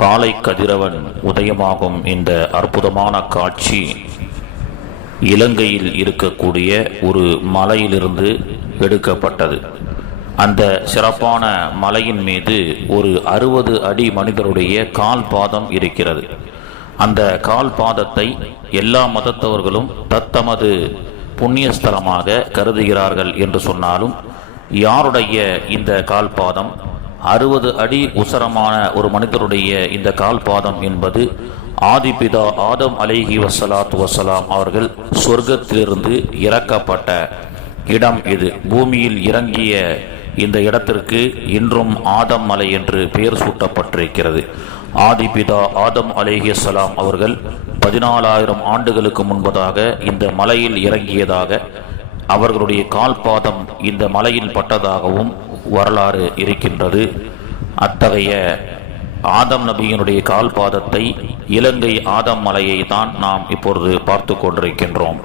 காலை கதிரவன் உதயமாகும் இந்த அற்புதமான காட்சி இலங்கையில் இருக்கக்கூடிய ஒரு மலையிலிருந்து எடுக்கப்பட்டது. அந்த சிறப்பான மலையின் மீது ஒரு 60 அடி மனிதருடைய கால் பாதம் இருக்கிறது. அந்த கால் பாதத்தை எல்லா மதத்தவர்களும் தத்தமது புண்ணியஸ்தலமாக கருதுகிறார்கள் என்று சொன்னாலும், யாருடைய இந்த கால் பாதம் 60 அடி உசரமான ஒரு மனிதருடைய இந்த கால் பாதம் என்பது ஆதிபிதா ஆதம் அலைஹி வஸ்ஸலாத்து வஸ்ஸலாம் அவர்கள் சொர்க்கத்திலிருந்து இறக்கப்பட்ட இடம் இது. பூமியில் இறங்கிய இந்த இடத்திற்கு இன்றும் ஆதம் மலை என்று பெயர் சூட்டப்பட்டிருக்கிறது. ஆதிபிதா ஆதம் அலைஹிஸ்ஸலாம் அவர்கள் 14,000 ஆண்டுகளுக்கு முன்பதாக இந்த மலையில் இறங்கியதாக, அவர்களுடைய கால் பாதம் இந்த மலையில் பட்டதாகவும் வரலாறு இருக்கின்றது. அத்தகைய ஆதம் நபியினுடைய கால் பாதத்தை, இலங்கை ஆதம் மலையை தான் நாம் இப்பொழுது பார்த்து கொண்டிருக்கின்றோம்.